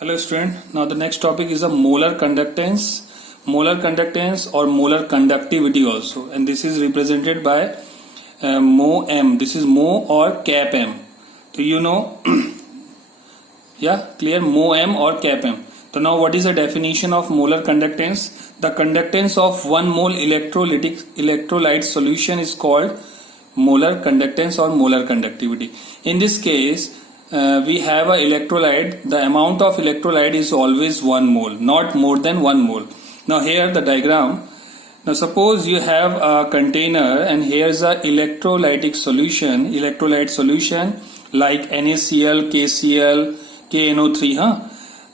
Hello student, now the next topic is a molar conductance or molar conductivity also, and this is represented by mho m. This is mho or cap m. So you know yeah, clear, mho m or cap m. So now what is the definition of molar conductance? The conductance of 1 mole electrolyte solution is called molar conductance or molar conductivity. In this case we have a electrolyte. The amount of electrolyte is always 1 mole, not more than 1 mole. Now here the diagram. Now suppose you have a container and here's a electrolyte solution like NaCl, KCl, KNO3.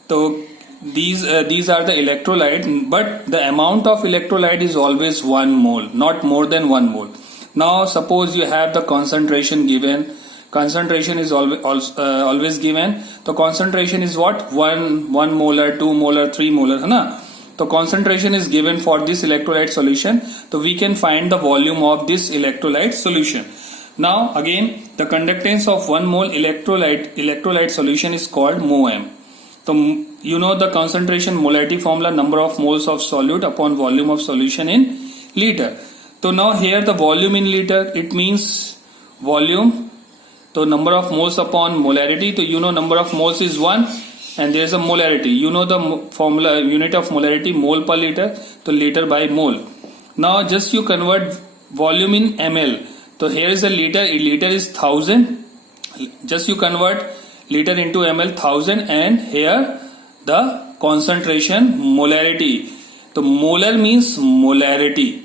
So these are the electrolyte, but the amount of electrolyte is always 1 mole, not more than 1 mole. Now suppose you have the concentration given. Concentration is always given. The concentration is what? 1 molar, 2 molar, 3 molar. Hai. The concentration is given for this electrolyte solution. So we can find the volume of this electrolyte solution. Now again, the conductance of 1 mole electrolyte solution is called mho m. So you know the concentration molarity formula, number of moles of solute upon volume of solution in liter. So now here the volume in liter, it means volume. So number of moles upon molarity. So you know number of moles is 1 and there is a molarity. You know the formula, unit of molarity, mole per liter. So liter by mole. Now just you convert volume in ml. So here is a liter. Liter is 1000. Just you convert liter into ml 1000, and here the concentration molarity. So molar means molarity.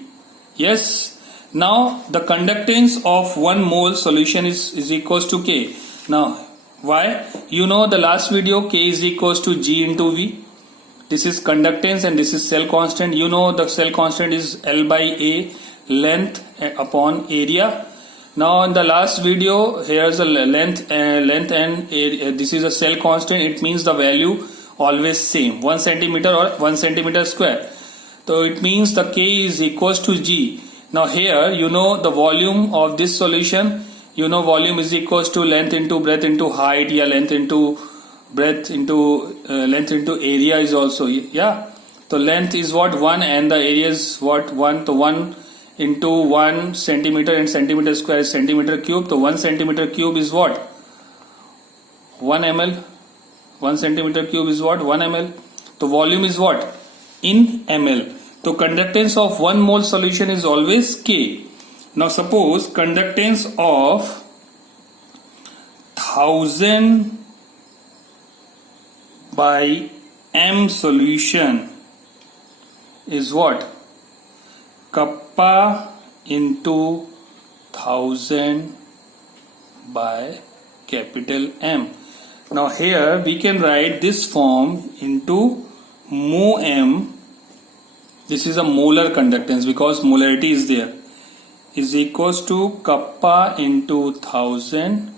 Yes. Now the conductance of 1 mole solution is equals to K. Now why? You know the last video, K is equals to G into V. This is conductance and this is cell constant. You know the cell constant is L by A, length upon area. Now in the last video, here's a length and area. This is a cell constant. It means the value always same, 1 centimeter or 1 centimeter square. So it means the K is equals to G. Now here you know the volume of this solution. You know volume is equals to length into breadth into height. Yeah, length into breadth into length into area is also, yeah. So length is what? 1 and the area is what? 1. So 1 into 1 centimeter and centimeter square is centimeter cube. So 1 centimeter cube is what? 1 ml. 1 centimeter cube is what? 1 ml. So volume is what? In ml. So conductance of 1 mole solution is always K. Now suppose conductance of 1000 by M solution is what? Kappa into 1000 by capital M. Now here we can write this form into mho m. This is a molar conductance because molarity is there, is equals to kappa into 1000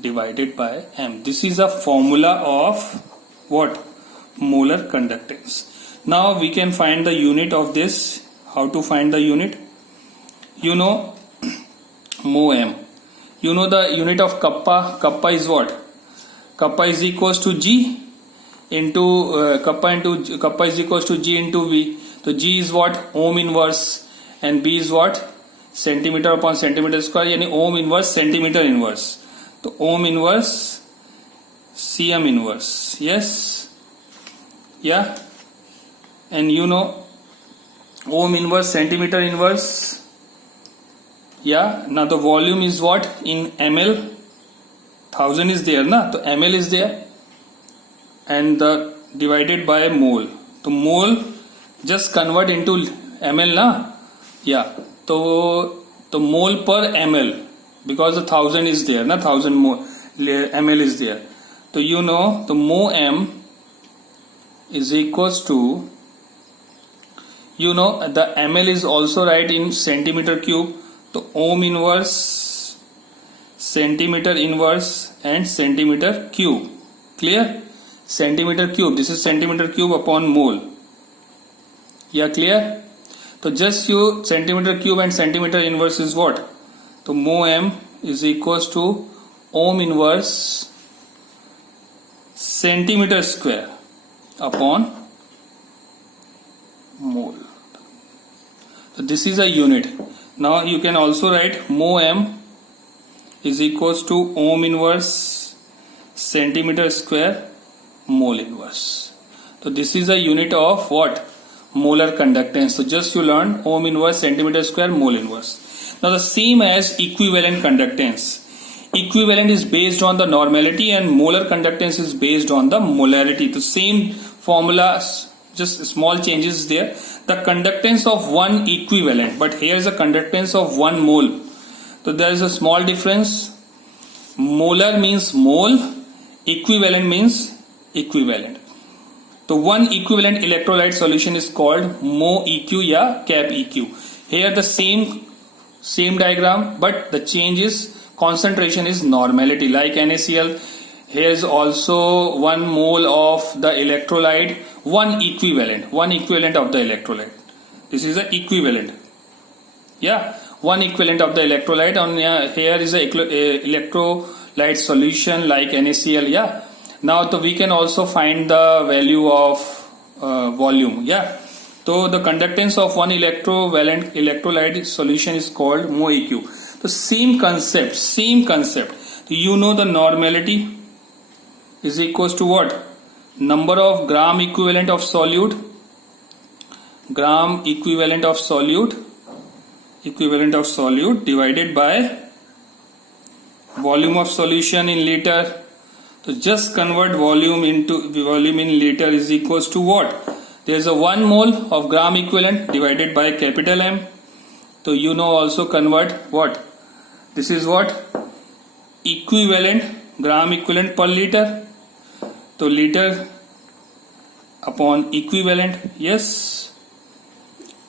divided by m. This is a formula of what? Molar conductance. Now we can find the unit of this. How to find the unit? You know mho m. You know the unit of kappa. Kappa is what? Kappa is equals to G into kappa is equals to G into V. So G is what? Ohm inverse, and B is what? Centimeter upon centimeter square, yani ohm inverse centimeter inverse. So ohm inverse Cm inverse. Yes, yeah. And you know ohm inverse centimeter inverse. Yeah. Now the volume is what? In ml. 1000 is there, na? So ml is there, and the divided by mole. So mole just convert into ml, na? Yeah. So mole per ml, because the 1000 is there, na? 1000 ml is there. So you know the mho m is equals to, you know the ml is also right in centimeter cube. So ohm inverse, centimeter inverse and centimeter cube. Clear? Centimeter cube. This is centimeter cube upon mole. Yeah, clear? So just you centimeter cube and centimeter inverse is what? So mho m is equals to ohm inverse centimeter square upon mole. So this is a unit. Now you can also write mho m is equals to ohm inverse centimeter square mole inverse. So this is a unit of what? Molar conductance. So just you learned ohm inverse centimeter square mole inverse. Now the same as equivalent conductance. Equivalent is based on the normality and molar conductance is based on the molarity. The same formulas, just small changes there. The conductance of one equivalent, but here is a conductance of 1 mole. So there is a small difference. Molar means mole, equivalent means equivalent. So one equivalent electrolyte solution is called mho EQ या cap EQ. Here the same diagram, but the change is concentration is normality. Like NaCl, here is also 1 mole of the electrolyte, one equivalent of the electrolyte. This is the equivalent. Yeah, one equivalent of the electrolyte. On here is a electrolyte solution like NaCl. Yeah. Now we can also find the value of volume. Yeah. So the conductance of one electrovalent electrolyte solution is called mho EQ. The same concept. You know the normality is equals to what? Number of gram equivalent of solute. Gram equivalent of solute divided by volume of solution in liter. So just convert volume into volume in liter is equals to what? There is a 1 mole of gram equivalent divided by capital M. So you know also convert what? This is what? Equivalent, gram equivalent per liter. So liter upon equivalent. Yes.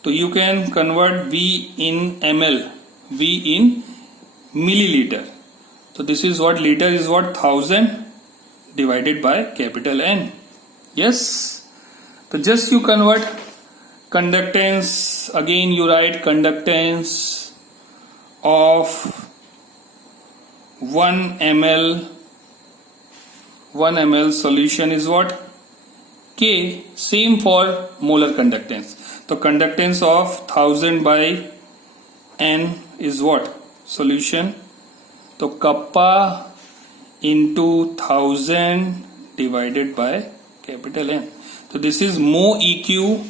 So you can convert V in ml, V in milliliter. So this is what liter is what? 1000 divided by capital N. Yes. So just you convert conductance. Again you write conductance of 1 ml solution is what? K. Same for molar conductance. So conductance of 1000 by N is what? Solution. So kappa into 1000 divided by capital N. So this is mho EQ.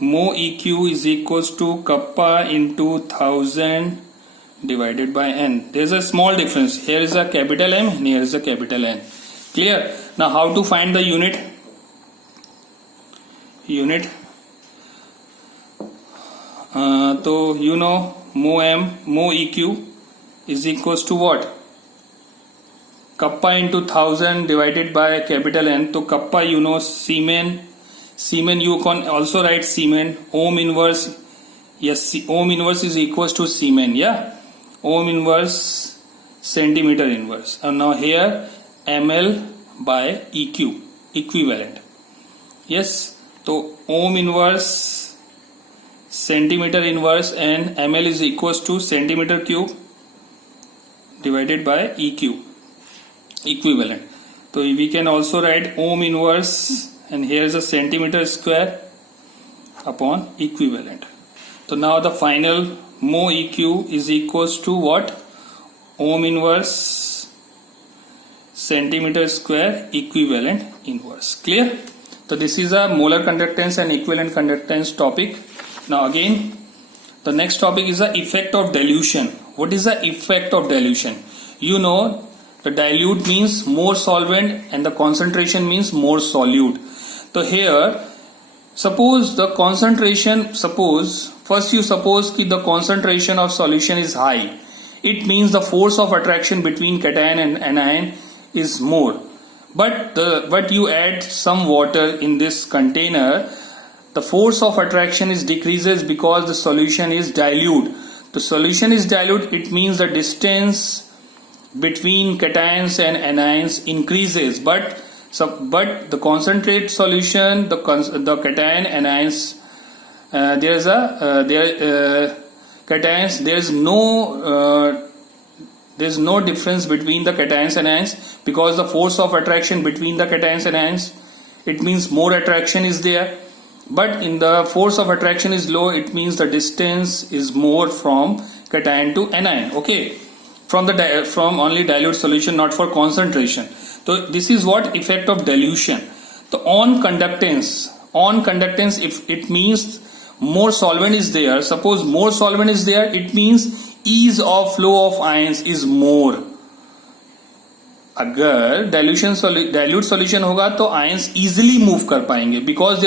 Mho EQ is equals to kappa into 1000 divided by N. There is a small difference. Here is a capital M and here is a capital N. Clear? Now how to find the unit? So you know mho EQ is equals to what? Kappa into 1000 divided by capital N. So kappa you know Siemens. You can also write Siemens. Ohm inverse. Yes, ohm inverse is equals to Siemens. Yeah. Ohm inverse centimeter inverse. And now here ml by EQ equivalent. Yes. So ohm inverse centimeter inverse and ml is equals to centimeter cube divided by EQ equivalent. So we can also write ohm inverse and here is a centimeter square upon equivalent. So now the final mho EQ is equals to what? Ohm inverse centimeter square equivalent inverse. Clear? So this is a molar conductance and equivalent conductance topic. Now again the next topic is the effect of dilution. What is the effect of dilution? You know the dilute means more solvent and the concentration means more solute. So here suppose the concentration, first you suppose that the concentration of solution is high. It means the force of attraction between cation and anion is more. But you add some water in this container, the force of attraction is decreases because the solution is dilute. The solution is dilute, it means the distance between cations and anions increases, but the concentrate solution, the cation anions, there is no There is no difference between the cations and anions because the force of attraction between the cations and anions, it means more attraction is there. But in the force of attraction is low, it means the distance is more from cation to anion. Okay, from only dilute solution, not for concentration. So this is what effect of dilution. So on conductance, if it means more solvent is there. Suppose more solvent is there, it means ease of flow of ions is more. अगर dilute solution होगा तो ions easily move कर पाएंगे because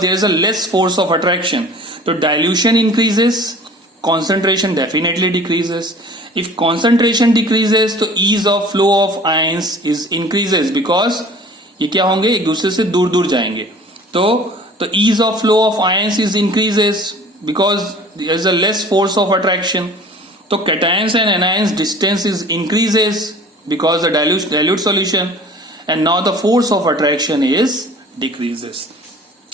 there is a less force of attraction. तो dilution increases, concentration definitely decreases. If concentration decreases तो ease of flow of ions is increases because ये क्या होंगे, एक दूसरे से दूर दूर जाएंगे. तो ease of flow of ions is increases because there is a less force of attraction. So cations and anions distance is increases because the dilute solution, and now the force of attraction is decreases.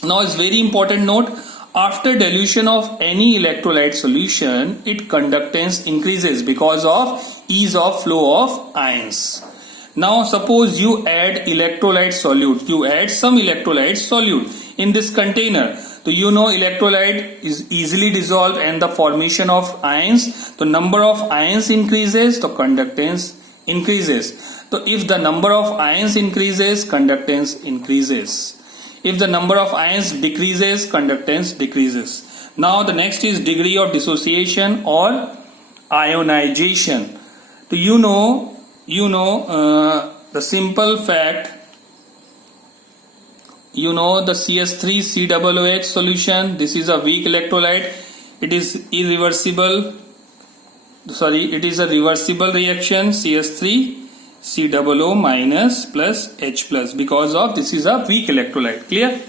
Now it's very important note, after dilution of any electrolyte solution, its conductance increases because of ease of flow of ions. Now suppose you add electrolyte solute, you add some electrolyte solute in this container. So you know electrolyte is easily dissolved and the formation of ions. The number of ions increases, the conductance increases. So if the number of ions increases, conductance increases. If the number of ions decreases, conductance decreases. Now the next is degree of dissociation or ionization. So you know the simple fact. You know the CS3COOH solution. This is a weak electrolyte. It is irreversible. It is a reversible reaction, CS3COO minus plus H plus, because of this is a weak electrolyte. Clear?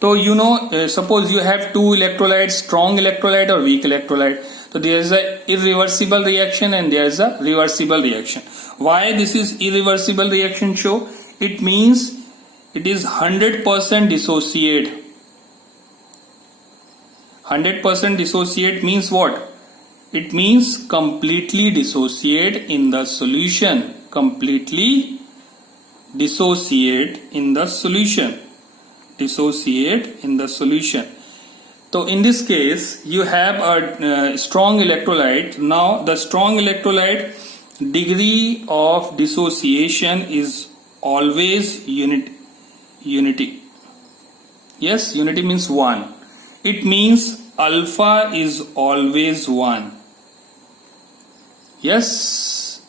So you know, suppose you have two electrolytes, strong electrolyte or weak electrolyte. So there is a irreversible reaction and there is a reversible reaction. Why this is irreversible reaction show? It means it is 100% dissociate. 100% dissociate means what? It means completely dissociate in the solution. Completely dissociate in the solution. Dissociate in the solution. So in this case, you have a strong electrolyte. Now the strong electrolyte degree of dissociation is always unity. Yes, unity means 1. It means alpha is always 1. Yes,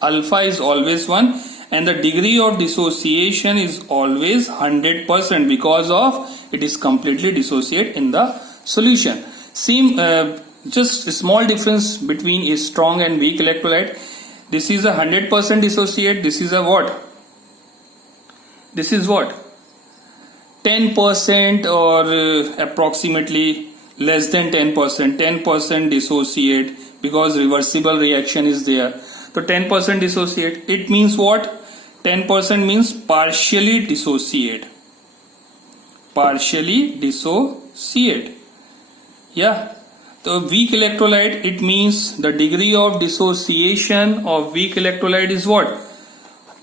alpha is always 1 and the degree of dissociation is always 100% because of it is completely dissociate in the solution. Same, just a small difference between a strong and weak electrolyte. This is a 100% dissociate. This is a what? This is what? 10% or approximately less than 10%. 10% dissociate because reversible reaction is there. So 10% dissociate. It means what? 10% means partially dissociate. Partially dissociate. Yeah. The weak electrolyte, it means the degree of dissociation of weak electrolyte is what?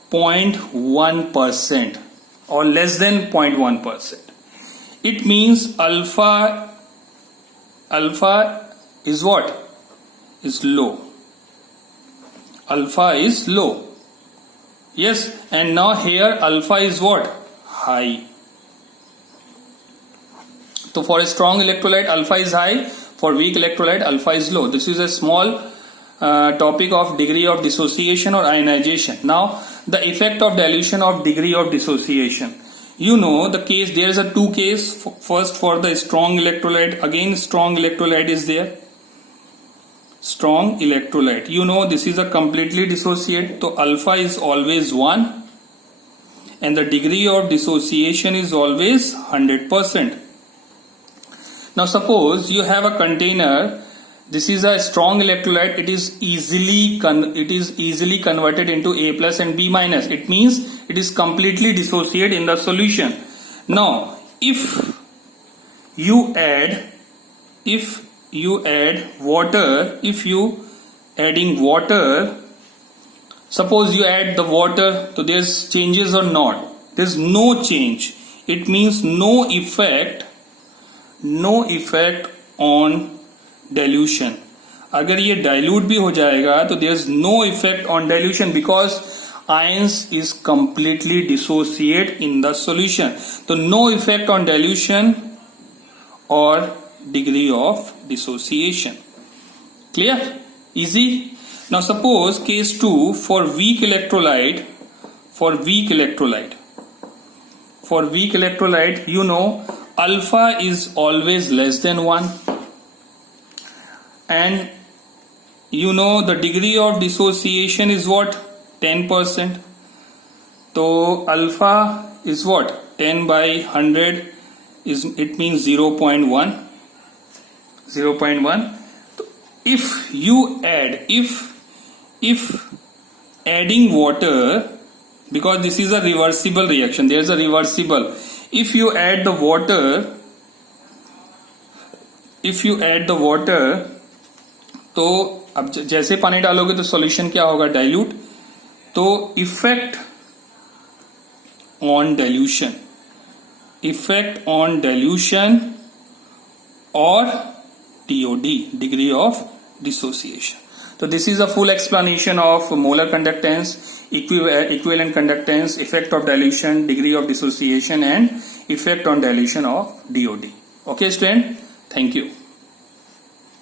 0.1% or less than 0.1%. It means alpha is what? Is low. Alpha is low. Yes, and now here alpha is what? High. So for a strong electrolyte, alpha is high. For weak electrolyte, alpha is low. This is a small topic of degree of dissociation or ionization. Now, the effect of dilution of degree of dissociation. You know the case, there is a two case. First for the strong electrolyte. Again strong electrolyte is there. Strong electrolyte. You know this is a completely dissociate. So alpha is always 1. And the degree of dissociation is always 100%. Now suppose you have a container. This is a strong electrolyte. It is easily converted into A plus and B minus. It means it is completely dissociated in the solution. Now if you add water, if you adding water, suppose you add the water, so there's changes or not? There's no change. It means no effect on dilution. अगर ये dilute भी हो जाएगा तो there's no effect on dilution because ions is completely dissociate in the solution. So no effect on dilution or degree of dissociation. Clear? Easy? Now suppose case 2 for weak electrolyte, you know alpha is always less than 1 and you know the degree of dissociation is what? 10%. So alpha is what? 10 by 100 is, it means 0.1. If you add, if adding water, because this is a reversible reaction, there is a reversible, if you add the water, तो अब जैसे पानी डालोगे तो solution क्या होगा? Dilute. तो effect on dilution और DOD, degree of dissociation. So this is a full explanation of molar conductance, equivalent conductance, effect of dilution, degree of dissociation and effect on dilution of DOD. Okay student, thank you.